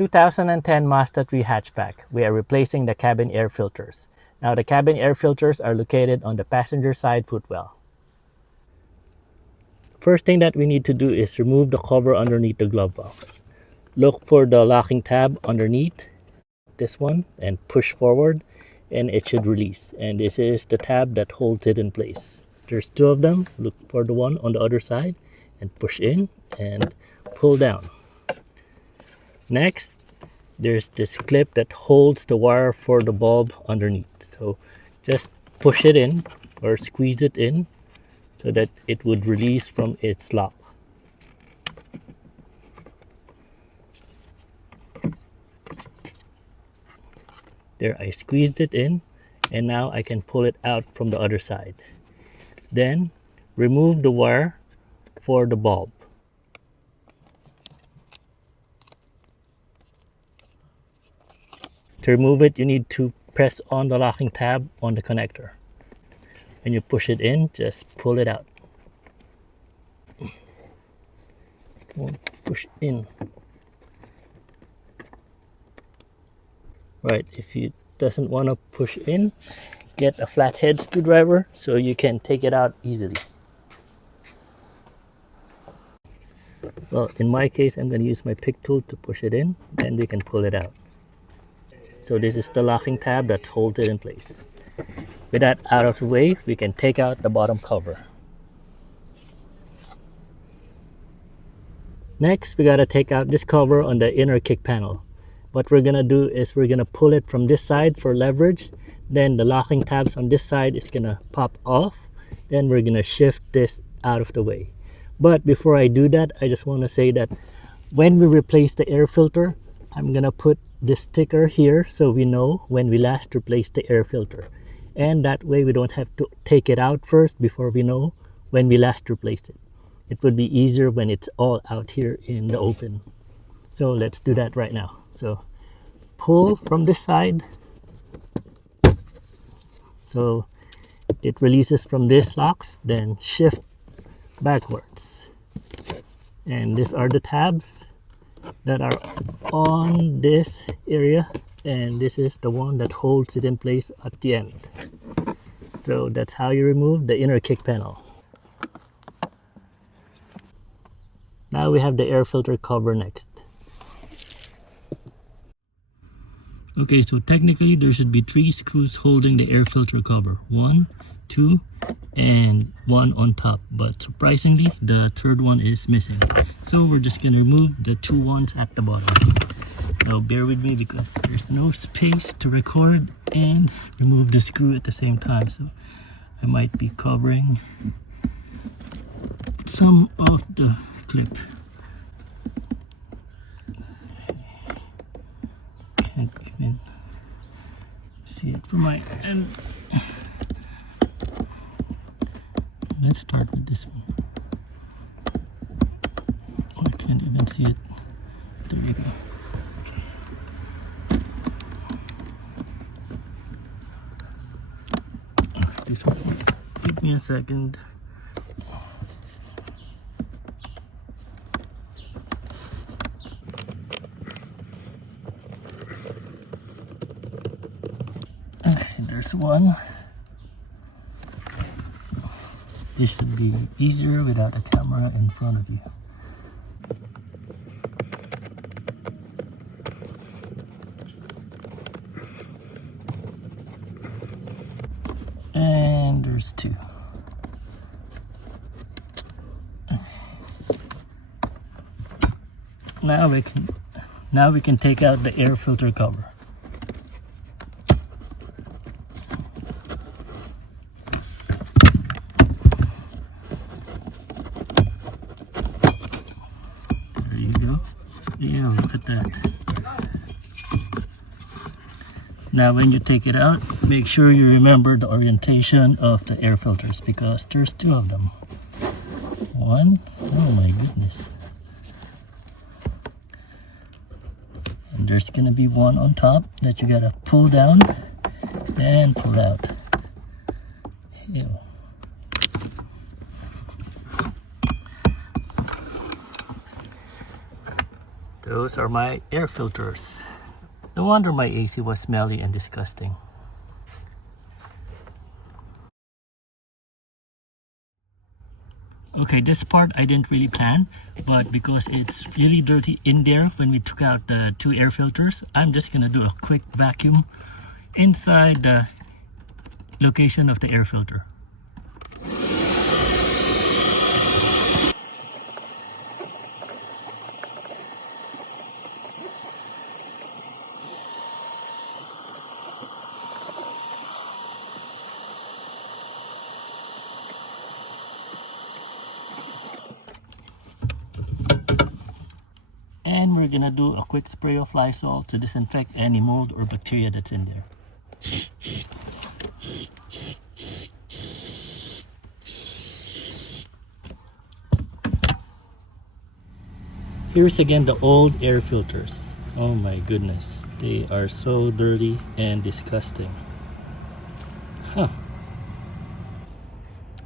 2010 Mazda 3 hatchback. We are replacing the cabin air filters. Now the cabin air filters are located on the passenger side footwell. First thing that we need to do is remove the cover underneath the glove box. Look for the locking tab underneath this one and push forward and it should release. And this is the tab that holds it in place. There's two of them. Look for the one on the other side and push in and pull down. Next, there's this clip that holds the wire for the bulb underneath. So just push it in or squeeze it in so that it would release from its lock. There, I squeezed it in and now I can pull it out from the other side. Then remove the wire for the bulb. To remove it, you need to press on the locking tab on the connector. When you push it in, just pull it out. Push in. Right, if you doesn't want to push in, get a flathead screwdriver so you can take it out easily. Well, in my case, I'm going to use my pick tool to push it in, then we can pull it out. So this is the locking tab that holds it in place. With that out of the way, we can take out the bottom cover. Next, we gotta take out this cover on the inner kick panel. What we're gonna do is we're gonna pull it from this side for leverage. Then the locking tabs on this side is gonna pop off. Then we're gonna shift this out of the way. But before I do that, I just wanna say that when we replace the air filter, I'm gonna put this sticker here so we know when we last replaced the air filter. And that way we don't have to take it out first before we know when we last replaced it. It would be easier when it's all out here in the open. So let's do that right now. So pull from this side so it releases from this locks, then shift backwards. And these are the tabs that are on this area, and this is the one that holds it in place at the end. So that's how you remove the inner kick panel. Now we have the air filter cover next. Okay, so technically there should be 3 screws holding the air filter cover. 1, 2, and 1 on top. But surprisingly, the third one is missing. So we're just gonna remove the 2 ones at the bottom. Now bear with me because there's no space to record and remove the screw at the same time. So I might be covering some of the clip. Can't even see it from my end. Let's start with this one. Oh, I can't even see it. There we go. Okay, this one. Give me a second. Okay, there's one. This should be easier without a camera in front of you. And there's 2. Now we can take out the air filter cover. Yeah, look at that. Now when you take it out, make sure you remember the orientation of the air filters because there's 2 of them. 1, oh my goodness. And there's gonna be 1 on top that you gotta pull down and pull out. Ew. Those are my air filters. No wonder my AC was smelly and disgusting. Okay, this part I didn't really plan, but because it's really dirty in there when we took out the 2 air filters, I'm just gonna do a quick vacuum inside the location of the air filter. And we're gonna do a quick spray of Lysol to disinfect any mold or bacteria that's in there. Here's again the old air filters. Oh my goodness, they are so dirty and disgusting. Huh.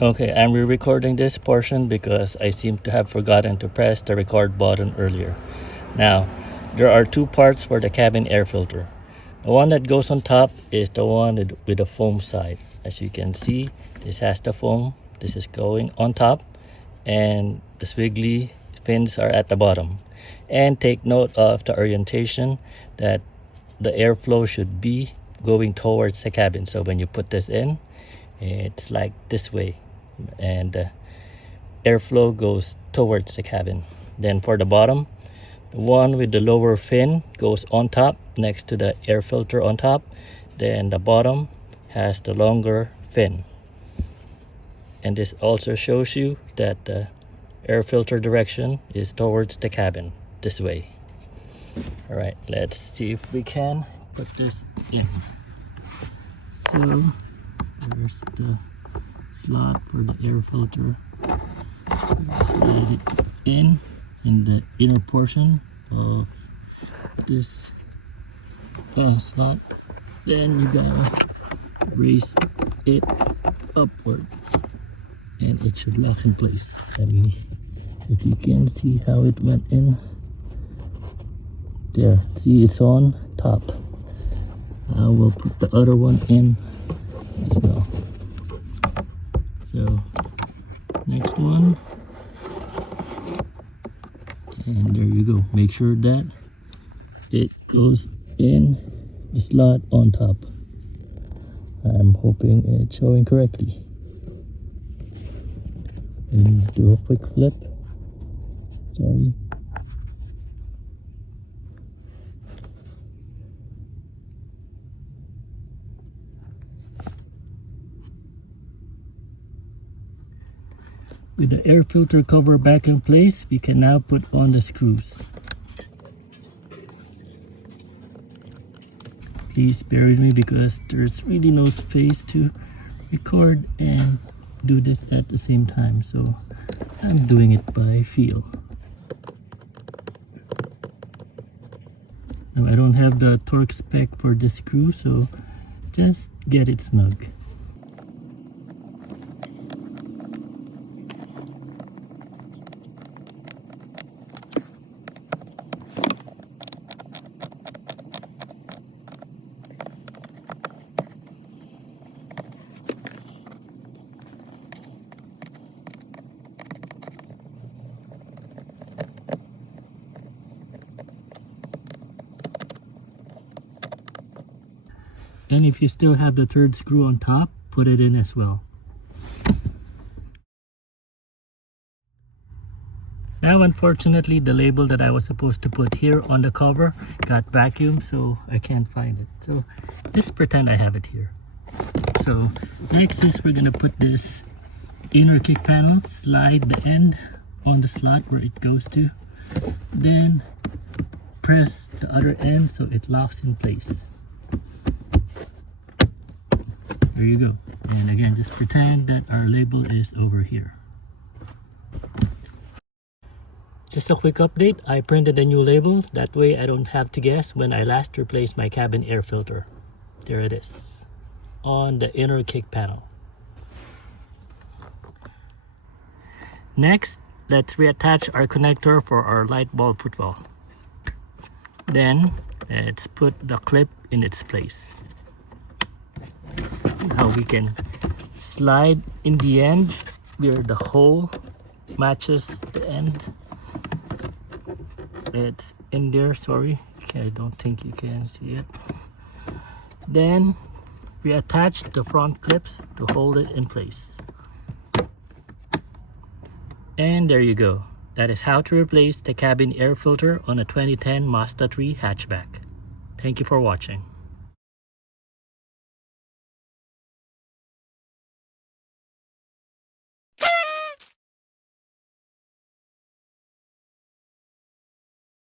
Okay, I'm re-recording this portion because I seem to have forgotten to press the record button earlier. Now, there are 2 parts for the cabin air filter. The one that goes on top is the one with the foam side. As you can see, this has the foam. This is going on top, and the squiggly fins are at the bottom. And take note of the orientation, that the airflow should be going towards the cabin. So when you put this in, it's like this way, and the airflow goes towards the cabin. Then for the bottom, the one with the lower fin goes on top next to the air filter on top. Then the bottom has the longer fin. And this also shows you that the air filter direction is towards the cabin, this way. All right, let's see if we can put this in. So there's the slot for the air filter. Slide it in the inner portion of this slot. Then you gotta raise it upward, and it should lock in place. I mean, if you can see how it went in there, see, it's on top. Now we'll put the other one in as well. So next one, and there you go. Make sure that it goes in the slot on top. I'm hoping it's showing correctly. And do a quick flip. Sorry. With the air filter cover back in place, we can now put on the screws. Please bear with me because there's really no space to record and do this at the same time, so I'm doing it by feel. Now I don't have the torque spec for this screw, so just get it snug. And if you still have the 3rd screw on top, put it in as well. Now unfortunately the label that I was supposed to put here on the cover got vacuumed, so I can't find it. So just pretend I have it here. So next is we're gonna put this inner kick panel, slide the end on the slot where it goes to, then press the other end so it locks in place. There you go. And again, just pretend that our label is over here. Just a quick update, I printed a new label. That way I don't have to guess when I last replaced my cabin air filter. There it is, on the inner kick panel. Next, let's reattach our connector for our light bulb footwell. Then let's put the clip in its place. Now we can slide in the end where the hole matches the end. It's in there, sorry. Okay, I don't think you can see it. Then we attach the front clips to hold it in place. And there you go. That is how to replace the cabin air filter on a 2010 Mazda 3 hatchback. Thank you for watching.